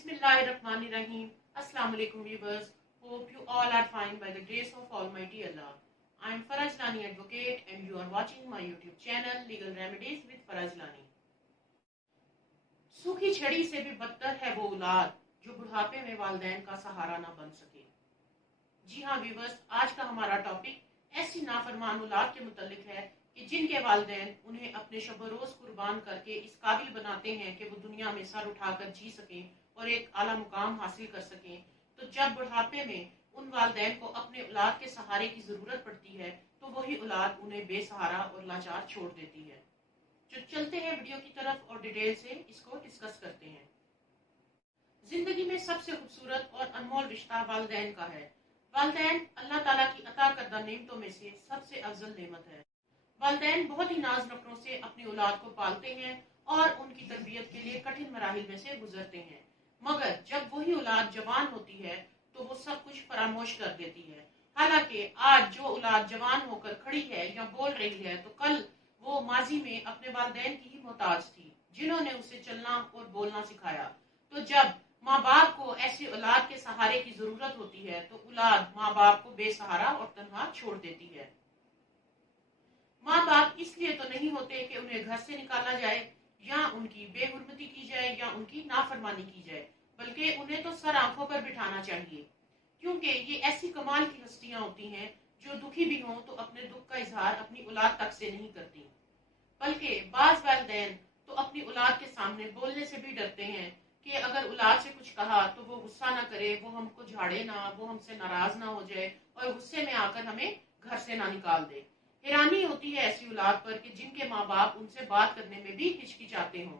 Bismillahirrahmanirrahim. Assalamu alaikum viewers. Hope you all are fine by the grace of Almighty Allah. I am Faraj Lani Advocate and you are watching my YouTube channel Legal Remedies with Faraj Lani. सूखी छड़ी से भी बदतर है वो औलाद जो बुढ़ापे में वालिदैन का सहारा ना बन सके। जी हाँ व्यूवर्स, आज का हमारा टॉपिक ऐसी नाफरमान औलाद के मुतालिक है कि जिनके वालिदैन उन्हें अपने शब रोज कुर्बान करके इस काबिल बनाते हैं कि वो दुनिया में सर उठाकर जी सकें और एक आला मुकाम हासिल कर सकें। तो जब बुढ़ापे में उन वालिदैन को अपने औलाद के सहारे की जरूरत पड़ती है तो वही औलाद उन्हें बेसहारा और लाचार छोड़ देती है। जो चलते हैं वीडियो की तरफ और डिटेल से इसको डिस्कस करते हैं। जिंदगी में सबसे खूबसूरत और अनमोल रिश्ता वालिदैन का है। वालिदैन अल्लाह ताला की अता करदा नेमतों में से सबसे अफजल नेमत है। वालिदैन बहुत ही नाज नखरों से अपनी औलाद को पालते हैं और उनकी तरबियत के लिए कठिन मराहिल में से गुजरते हैं, मगर जब वही औलाद जवान होती है तो वो सब कुछ फरामोश कर देती है। हालांकि आज जो औलाद जवान होकर खड़ी है या बोल रही है तो कल वो माजी में अपने वालिदैन की ही मोहताज थी जिन्होंने उसे चलना और बोलना सिखाया। तो जब माँ बाप को ऐसी औलाद के सहारे की जरूरत होती है तो औलाद माँ बाप को बेसहारा और तन्हा छोड़ देती है। माँ बाप इसलिए तो नहीं होते कि उन्हें घर से निकाला जाए या उनकी बेहुरमती की जाए या उनकी नाफरमानी की जाए, बल्कि उन्हें तो सर आंखों पर बिठाना चाहिए, क्योंकि ये ऐसी कमाल की हस्तियां होती हैं जो दुखी भी हों तो अपने दुख का इजहार अपनी औलाद तक से नहीं करती, बल्कि बाज वालिदैन तो अपनी औलाद के सामने बोलने से भी डरते हैं कि अगर औलाद से कुछ कहा तो वो गुस्सा ना करे, वो हमको झाड़े ना, वो हमसे नाराज ना हो जाए और गुस्से में आकर हमें घर से ना निकाल दे। हैरानी होती है ऐसी औलाद पर कि जिनके माँ बाप उनसे बात करने में भी हिचकिचाते हों।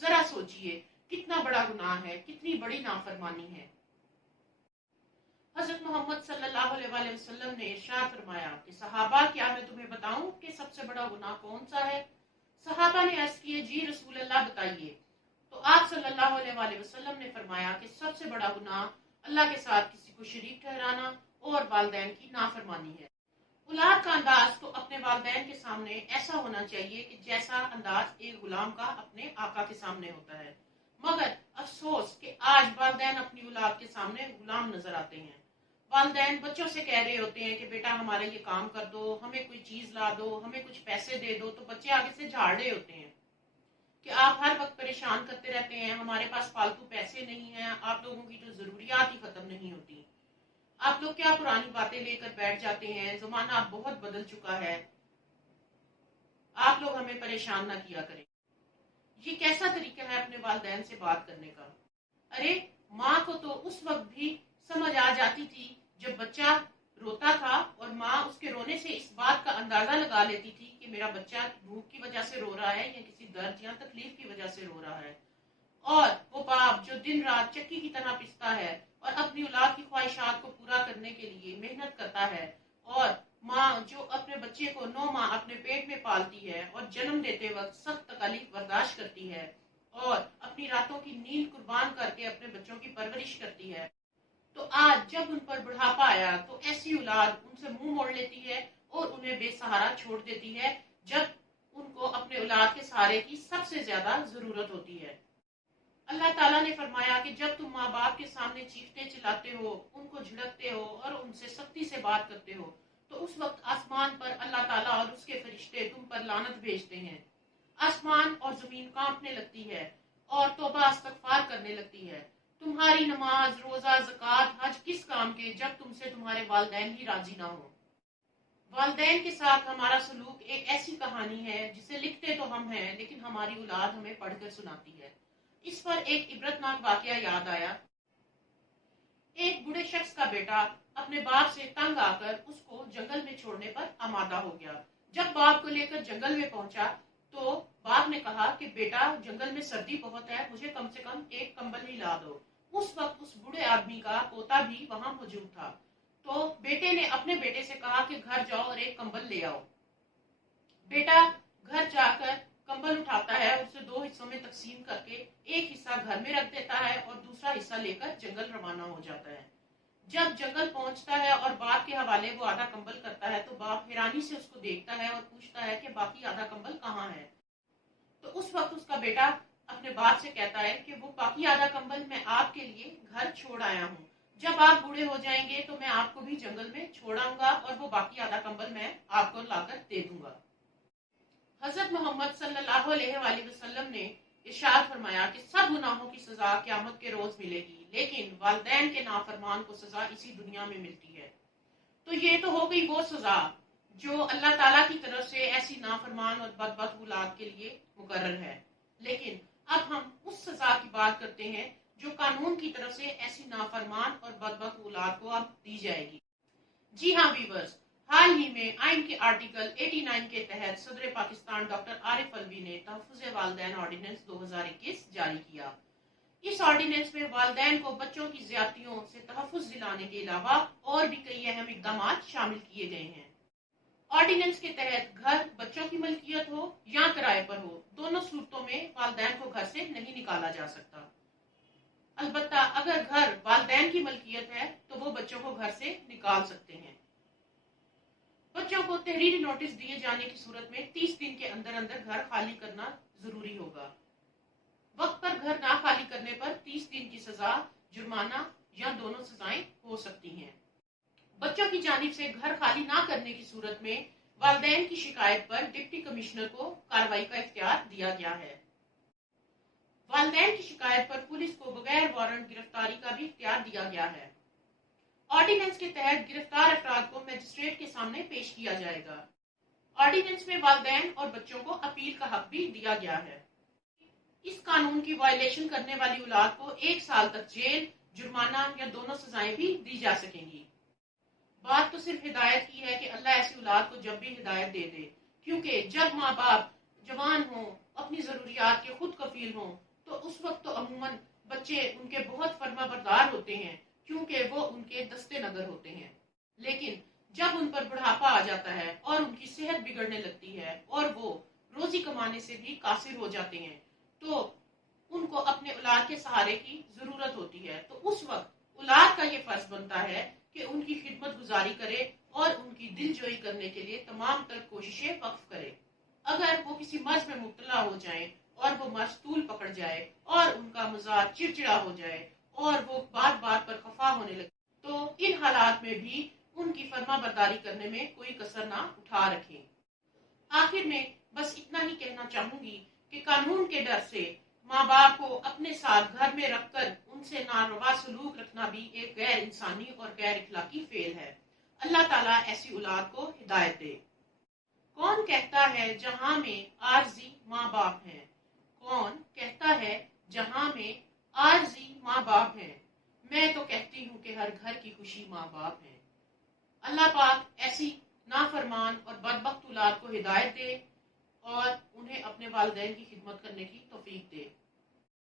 जरा सोचिए कितना बड़ा गुनाह है, कितनी बड़ी नाफरमानी है। हजरत मोहम्मद सल्लल्लाहु अलैहि वसल्लम ने इरशाद फरमाया कि सहाबा, क्या मैं तुम्हें बताऊं कि सबसे बड़ा गुनाह कौन सा है? सहाबा ने अर्ज किए, जी रसूल अल्लाह बताइए। तो आप सल्लल्लाहु अलैहि वसल्लम ने फरमाया कि सबसे बड़ा गुनाह अल्लाह के साथ किसी को शरीक ठहराना और वालिदैन की नाफरमानी है। औलाद का अंदाज तो अपने वालिदैन के सामने ऐसा होना चाहिए कि जैसा अंदाज एक गुलाम का अपने आका के सामने होता है, मगर अफसोस कि आज वालिदैन अपनी औलाद के सामने गुलाम नजर आते हैं। वालिदैन बच्चों से कह रहे होते हैं कि बेटा हमारा ये काम कर दो, हमें कोई चीज ला दो, हमें कुछ पैसे दे दो, तो बच्चे आगे से झाड़ रहे होते हैं कि आप हर वक्त परेशान करते रहते हैं, हमारे पास फालतू पैसे नहीं है, आप लोगों की तो जरूरियात ही खत्म नहीं होती, आप लोग क्या पुरानी बातें लेकर बैठ जाते हैं, जमाना अब बहुत बदल चुका है, आप लोग हमें परेशान ना किया करें। ये कैसा तरीका है अपने वालिदैन से बात करने का? अरे माँ को तो उस वक्त भी समझ आ जाती थी जब बच्चा रोता था और माँ उसके रोने से इस बात का अंदाजा लगा लेती थी कि मेरा बच्चा भूख की वजह से रो रहा है या किसी दर्द या तकलीफ की वजह से रो रहा है। और वो बाप जो दिन रात चक्की की तरह पिसता है और अपनी औलाद की ख्वाहिशात को पूरा करने के लिए मेहनत करता है, और माँ जो अपने बच्चे को 9 माह अपने पेट में पालती है और जन्म देते वक्त सख्त तकलीफ बर्दाश्त करती है और अपनी रातों की नींद कुर्बान करके अपने बच्चों की परवरिश करती है, तो आज जब उन पर बुढ़ापा आया तो ऐसी औलाद उनसे मुंह मोड़ लेती है और उन्हें बेसहारा छोड़ देती है जब उनको अपने औलाद के सहारे की सबसे ज्यादा जरूरत होती है। अल्लाह ताला ने फरमाया कि जब तुम माँ बाप के सामने चीखते चिल्लाते हो, उनको झिड़कते हो और उनसे सख्ती से बात करते हो, तो उस वक्त आसमान पर अल्लाह ताला और उसके फरिश्ते तुम पर लानत भेजते हैं। आसमान और जमीन कांपने लगती है और तौबा इस्तगफार करने लगती है। तुम्हारी नमाज, रोजा, ज़कात, हज किस काम के जब तुमसे तुम्हारे वालिदैन ही राजी ना हो। वालिदैन के साथ हमारा सलूक एक ऐसी कहानी है जिसे लिखते तो हम हैं लेकिन हमारी औलाद हमें पढ़कर सुनाती है। इस पर एक इबरतनाक वाकया याद आया। एक बूढ़े शख्स का बेटा अपने बाप से तंग आकर उसको जंगल में छोड़ने पर आमादा हो गया। जब बाप को लेकर जंगल में पहुंचा तो बाप ने कहा कि बेटा जंगल में सर्दी बहुत है, मुझे कम से कम एक कंबल ही ला दो। उस वक्त उस बूढ़े आदमी का पोता भी वहां मौजूद था, तो बेटे ने अपने बेटे से कहा कि घर जाओ और एक कंबल ले आओ। बेटा घर जाकर कंबल उठाता है, उसे 2 हिस्सों में तकसीम करके एक हिस्सा घर में रख देता है और दूसरा हिस्सा लेकर जंगल रवाना हो जाता है। जब जंगल पहुंचता है और बाप के हवाले वो आधा कंबल करता है तो बाप हैरानी से उसको देखता है और पूछता है कि बाकी आधा कंबल कहाँ है। तो उस वक्त उसका बेटा اپنے باپ سے کہتا ہے کہ وہ باقی آدھا کمبل میں آپ کے لیے گھر چھوڑ آیا ہوں، جب آپ بوڑھے ہو جائیں گے تو میں آپ کو بھی جنگل میں چھوڑاؤں گا اور وہ باقی آدھا کمبل میں آپ کو لا کر دے دوں گا۔ حضرت محمد صلی اللہ علیہ وآلہ وسلم نے ارشاد فرمایا کہ سب گناہوں کی سزا قیامت کے روز ملے گی، لیکن والدین کے نافرمان کو سزا اسی دنیا میں ملتی ہے۔ تو یہ تو ہو گئی وہ سزا جو اللہ تعالیٰ کی طرف سے ایسی نافرمان اور بدبخت اولاد کے لیے مقرر ہے، لیکن اب ہم اس سزا کی بات کرتے ہیں جو قانون کی طرف سے ایسی نافرمان اور بدبخت اولاد کو اب دی جائے گی۔ جی ہاں ویورز، حال ہی میں آئین کے آرٹیکل 89 کے تحت صدر پاکستان ڈاکٹر عارف الوی نے تحفظ والدین آرڈیننس 2021 جاری کیا۔ اس آرڈیننس میں والدین کو بچوں کی زیادتیوں سے تحفظ دلانے کے علاوہ اور بھی کئی اہم اقدامات شامل کیے گئے ہیں۔ آرڈیننس کے تحت گھر بچوں کی ملکیت ہو یا کرائے پر ہو، دونوں صورتوں میں والدین کو گھر سے نہیں نکالا جا سکتا۔ البتہ اگر گھر والدین کی ملکیت ہے تو وہ بچوں کو گھر سے نکال سکتے ہیں۔ بچوں کو تحریری نوٹس دیے جانے کی صورت میں 30 دن کے اندر اندر گھر خالی کرنا ضروری ہوگا۔ وقت پر گھر نہ خالی کرنے پر 30 دن کی سزا، جرمانہ یا دونوں سزائیں ہو سکتی ہیں۔ بچوں کی جانب سے گھر خالی نہ کرنے کی صورت میں والدین کی شکایت پر ڈپٹی کمشنر کو کارروائی کا اختیار دیا گیا ہے۔ والدین کی شکایت پر پولیس کو بغیر وارنٹ گرفتاری کا بھی اختیار دیا گیا ہے۔ آرڈیننس کے تحت گرفتار افراد کو مجسٹریٹ کے سامنے پیش کیا جائے گا۔ آرڈیننس میں والدین اور بچوں کو اپیل کا حق بھی دیا گیا ہے۔ اس قانون کی وائلیشن کرنے والی اولاد کو 1 سال تک جیل، جرمانہ یا دونوں سزائیں بھی دی جا سکیں گی۔ بات تو صرف ہدایت کی ہے کہ اللہ ایسی اولاد کو جب بھی ہدایت دے دے، کیونکہ جب ماں باپ جوان ہوں، اپنی ضروریات کے خود کفیل ہوں، تو اس وقت تو عموماً بچے ان کے بہت فرما بردار ہوتے ہیں، کیونکہ وہ ان کے دستے نگر ہوتے ہیں۔ لیکن جب ان پر بڑھاپا آ جاتا ہے اور ان کی صحت بگڑنے لگتی ہے اور وہ روزی کمانے سے بھی قاصر ہو جاتے ہیں، تو ان کو اپنے اولاد کے سہارے کی ضرورت ہوتی ہے۔ تو اس وقت اولاد کا یہ فرض بنتا ہے کہ ان کی خدمت گزاری کرے اور ان کی دل جوئی کرنے کے لیے تمام تر کوششیں وقف کرے۔ اگر وہ کسی مرض میں مبتلا ہو جائیں اور وہ مرض طول پکڑ جائے اور ان کا مزاج چڑچڑا ہو جائے اور وہ بات بات پر خفا ہونے لگے، تو ان حالات میں بھی ان کی فرما برداری کرنے میں کوئی کسر نہ اٹھا رکھیں۔ آخر میں بس اتنا ہی کہنا چاہوں گی کہ قانون کے ڈر سے ماں باپ کو اپنے ساتھ گھر میں رکھ کر ان سے ناروا سلوک رکھنا بھی ایک غیر انسانی اور غیر اخلاقی فعل ہے۔ اللہ تعالیٰ ایسی اولاد کو ہدایت دے۔ کون کہتا ہے جہاں میں عارضی ماں باپ ہیں؟ کون کہتا ہے جہاں میں عارضی ماں باپ ہیں؟ میں تو کہتی ہوں کہ ہر گھر کی خوشی ماں باپ ہیں۔ اللہ پاک ایسی نافرمان اور بدبخت اولاد کو ہدایت دے اور انہیں اپنے والدین کی خدمت کرنے کی توفیق دے۔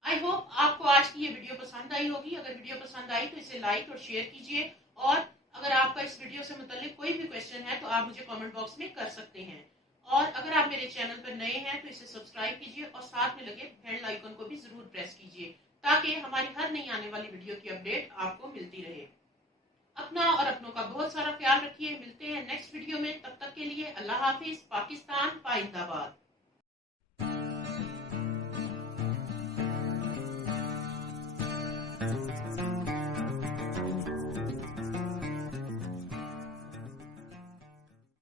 آئی ہوپ آپ کو آج کی یہ ویڈیو پسند آئی ہوگی۔ اگر ویڈیو پسند آئی تو اسے لائک اور شیئر کیجیے، اور اگر آپ کا اس ویڈیو سے متعلق کوئی بھی کویشچن ہے تو آپ مجھے کامنٹ باکس میں کر سکتے ہیں، اور اگر آپ میرے چینل پر نئے ہیں تو اسے سبسکرائب کیجیے اور ساتھ میں لگے بیل آئیکن کو بھی ضرور پریس کیجیے تاکہ ہماری ہر نئی آنے والی ویڈیو کی اپڈیٹ آپ کو ملتی رہے۔ اپنا اور اپنوں کا بہت سارا خیال رکھیے۔ ملتے ہیں نیکسٹ ویڈیو میں، تب تک کے لیے اللہ حافظ۔ پاکستان پائندہ باد۔